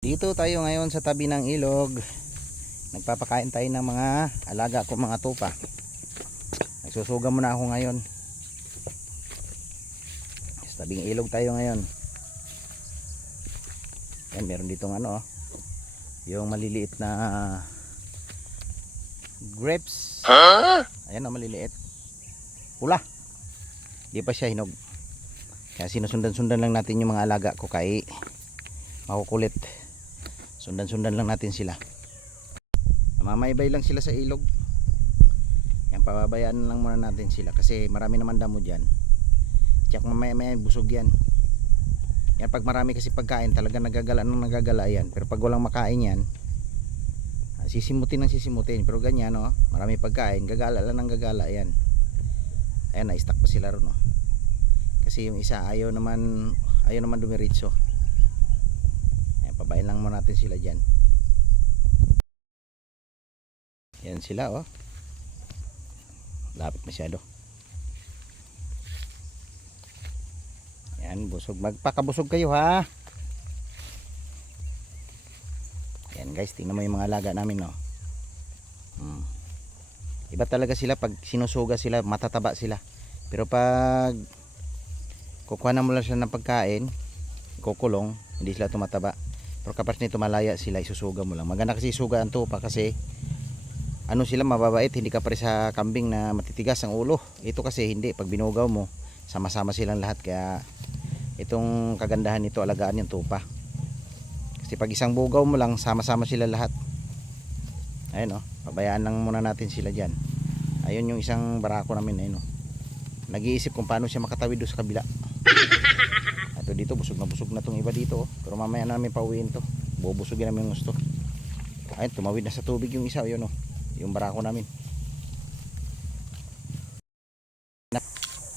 Dito tayo ngayon sa tabi ng ilog. Nagpapakain tayo ng mga alaga ko, mga tupa. Nagsusuga muna ako ngayon. Sa tabing ilog tayo ngayon. Yan, meron ditong ano, yung maliliit na grapes. Ayan o, maliliit. Pula. Di pa siya hinog. Kaya sinusundan-sundan lang natin yung mga alaga ko kay makukulit. Sundan-sundan lang natin sila. Mamaybay lang sila sa ilog. Yan, pababayaan lang muna natin sila kasi marami naman damo dyan. Tiyak mamaya busog yan. Yan, pag marami kasi pagkain talaga nagagala ng nagagala yan. Pero pag walang makain yan, sisimutin ng sisimutin. Pero ganyan, no? Marami pagkain, gagala lang ng gagala yan. Ayan, na-stack pa sila ron, no? Kasi yung isa ayaw naman dumiritso. Pabayin lang muna natin sila dyan. Yan sila, oh. Lapit masyado. Yan, busog. Magpakabusog kayo, ha. Yan guys, tingnan mo yung mga alaga namin, no. Iba talaga sila pag sinusuga sila, matataba sila. Pero pag kukuha na mo lang sila ng pagkain, kukulong, hindi sila tumataba. Pero kapag nito malaya sila, isusuga mo lang. Maganda kasi suga ang tupa kasi ano sila, mababait. Hindi ka pare sa kambing na matitigas ang ulo. Ito kasi hindi, pag binugaw mo, sama-sama silang lahat. Kaya itong kagandahan nito, alagaan yung tupa. Kasi pag isang bugaw mo lang, sama-sama sila lahat. Ayun, oh, pabayaan lang muna natin sila dyan. Ayun yung isang barako namin, ayun, oh. Nag-iisip kung paano siya makatawid doon sa kabila. Ito dito, busog na tong iba dito, oh. Pero mamaya namin pauwiin to. Bubusugin namin yung gusto. Ayun, tumawid na sa tubig yung isa, yun, oh. Yung barako namin.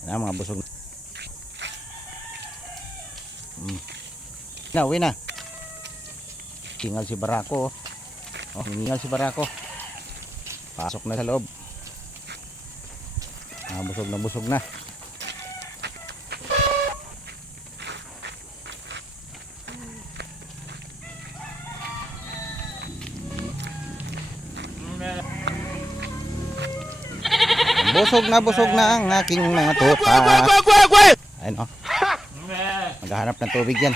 Na mga busog. Na, uwi na. Tingal si barako, oh. Oh, tingal si barako. Pasok na sa loob. Busog na. Busog na ang aking mga tupa. Ayun, oh. Maghahanap ng tubig yan.